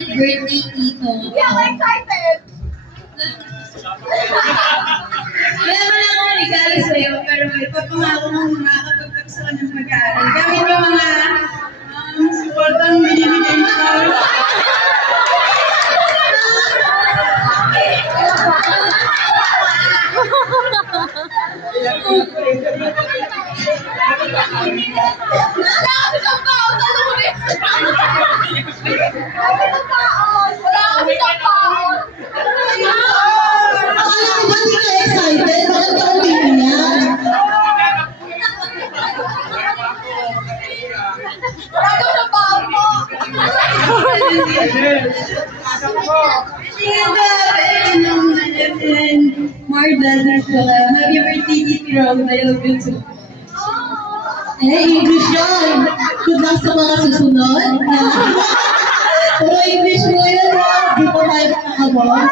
Birthday Tito. Yeah, I'm excited! Wala man akong regalo sa'yo, pero ipapangako ng makakapagpapsa ka ng pag-aaral. Gamit yung mga supportang binibigay mo sa akin. Mardan, happy birthday, Titi Rom. I love you too. English yun. Good luck sa mga susunod. Pero English mo yun, di pa tayo nakakabot.